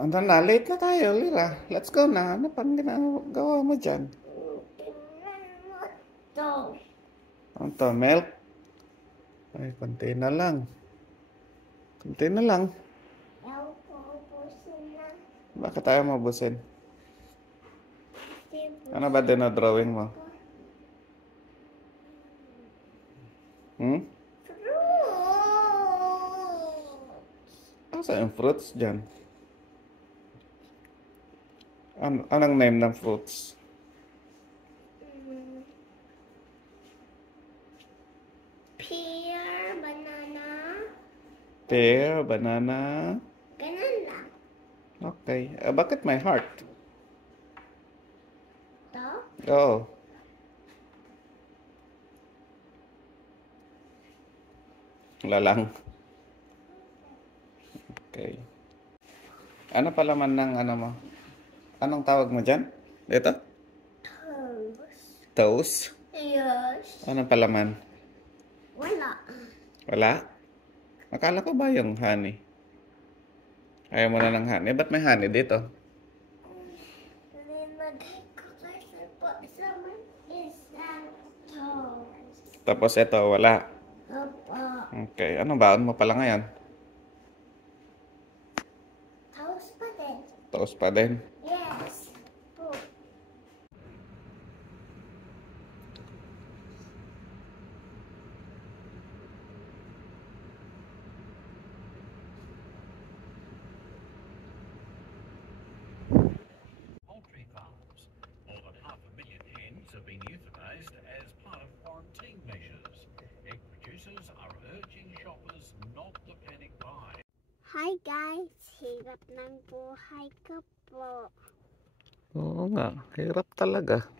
Ano na, late na tayo, Lira. Let's go na. Ano pang ginagawa mo dyan? Ano to, milk? Ay, konti na lang. Konti na lang. Bakit tayo mabusin? Ano ba dinodrawing mo? Hmm? Asa yung fruits dyan? Anong name ng fruits? Pear, banana. Pear, banana. Ganun lang. Okay. Bakit may heart? To? Oo. Wala lang. Okay. Ano palaman ng ano mo? Anong tawag mo dyan? Ito? Toast. Toast? Yes. Anong palaman? Wala. Wala? Akala ko ba yung honey? Ayaw mo na ng honey? Ba't may honey dito? Linagay ko kasi po sa isang toast. Tapos ito, wala. Opo. Okay. Anong baon mo pala ngayon? Toast pa din. Toast pa din. Yes. Po. Poultry farms. More than 500,000 hens have been euthanized as part of quarantine measures. Egg producers are urging shoppers not to panic buy. Hi guys, hirap ng buhay ko po. Oo nga. Hirap talaga.